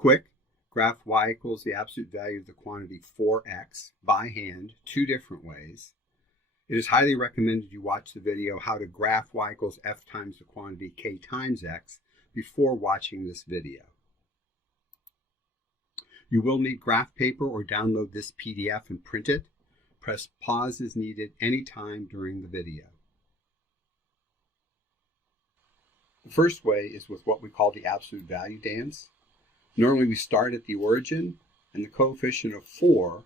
Quick, graph y equals the absolute value of the quantity 4x by hand 2 different ways. It is highly recommended you watch the video how to graph y equals f times the quantity k times x before watching this video. You will need graph paper or download this PDF and print it. Press pause as needed anytime during the video. The first way is with what we call the absolute value dance. Normally we start at the origin, and the coefficient of 4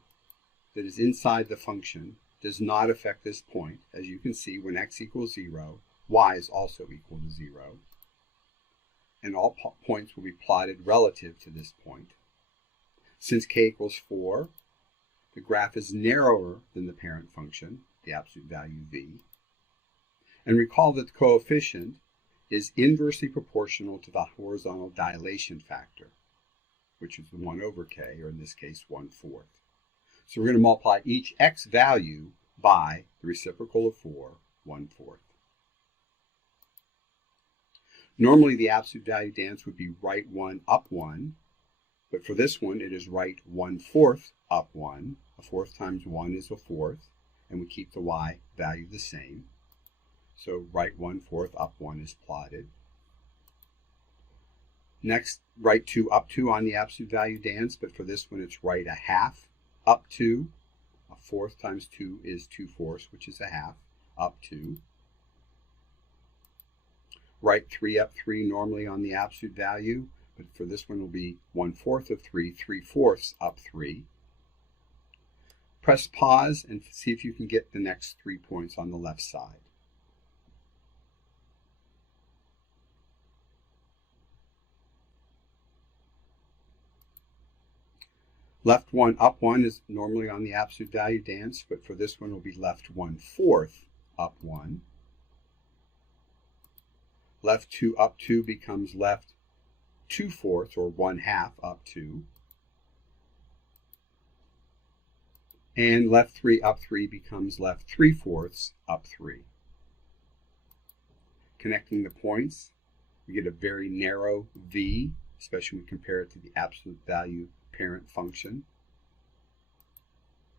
that is inside the function does not affect this point. As you can see, when x equals 0, y is also equal to 0. And all points will be plotted relative to this point. Since k equals 4, the graph is narrower than the parent function, the absolute value v. And recall that the coefficient is inversely proportional to the horizontal dilation factor, which is 1 over k, or in this case 1/4. So we're going to multiply each x value by the reciprocal of 4, 1/4. Normally the absolute value dance would be right 1, up 1, but for this one it is right 1/4, up 1. A fourth times 1 is a fourth, and we keep the y value the same. So right 1/4, up 1 is plotted. Next, right 2, up 2 on the absolute value dance, but for this one it's right 1/2, up 2. A fourth times 2 is 2/4, which is 1/2, up 2. Right 3, up 3 normally on the absolute value, but for this one will be 1/4 of 3, 3/4, up 3. Press pause and see if you can get the next 3 points on the left side. Left 1, up 1 is normally on the absolute value dance, but for this one will be left 1/4, up 1. Left 2, up 2 becomes left 2/4, or 1/2, up 2. And left 3, up 3 becomes left 3/4, up 3. Connecting the points, we get a very narrow v, especially when we compare it to the absolute value parent function.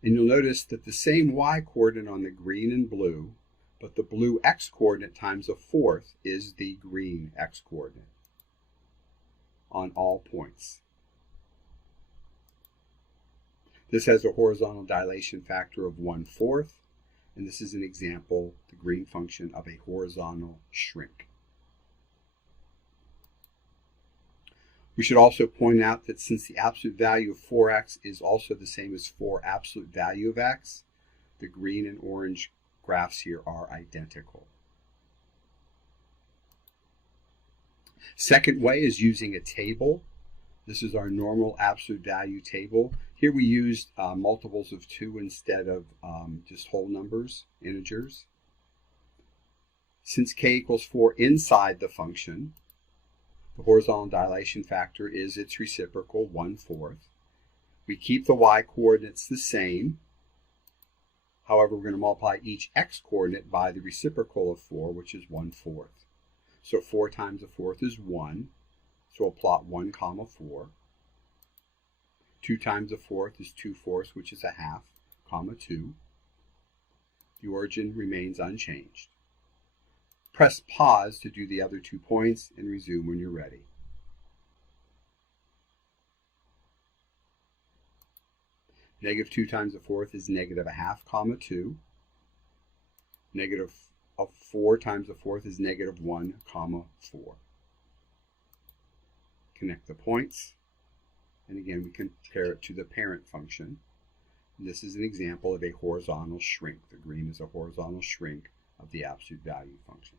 And you'll notice that the same y coordinate on the green and blue, but the blue x coordinate times a fourth is the green x coordinate on all points. This has a horizontal dilation factor of 1/4, and this is an example, the green function, of a horizontal shrink. We should also point out that since the absolute value of 4x is also the same as 4 absolute value of x, the green and orange graphs here are identical. Second way is using a table. This is our normal absolute value table. Here we used multiples of 2 instead of just whole numbers, integers. Since k equals 4 inside the function, the horizontal dilation factor is its reciprocal, 1/4. We keep the y coordinates the same. However, we're going to multiply each x coordinate by the reciprocal of 4, which is 1/4. So 4 times a fourth is 1. So we'll plot 1, 4. 2 times a fourth is 2/4, which is 1/2, 2. The origin remains unchanged. Press pause to do the other 2 points and resume when you're ready. Negative 2 times a fourth is negative 1/2, 2. Negative of 4 times a fourth is negative 1, 4. Connect the points, and again we compare it to the parent function. And this is an example of a horizontal shrink. The green is a horizontal shrink of the absolute value function.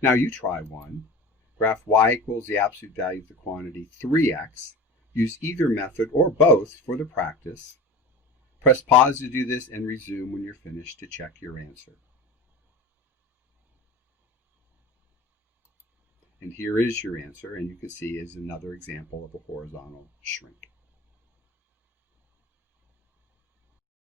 Now you try one. Graph y equals the absolute value of the quantity 3x. Use either method or both for the practice. Press pause to do this and resume when you're finished to check your answer. And here is your answer, and you can see is another example of a horizontal shrink.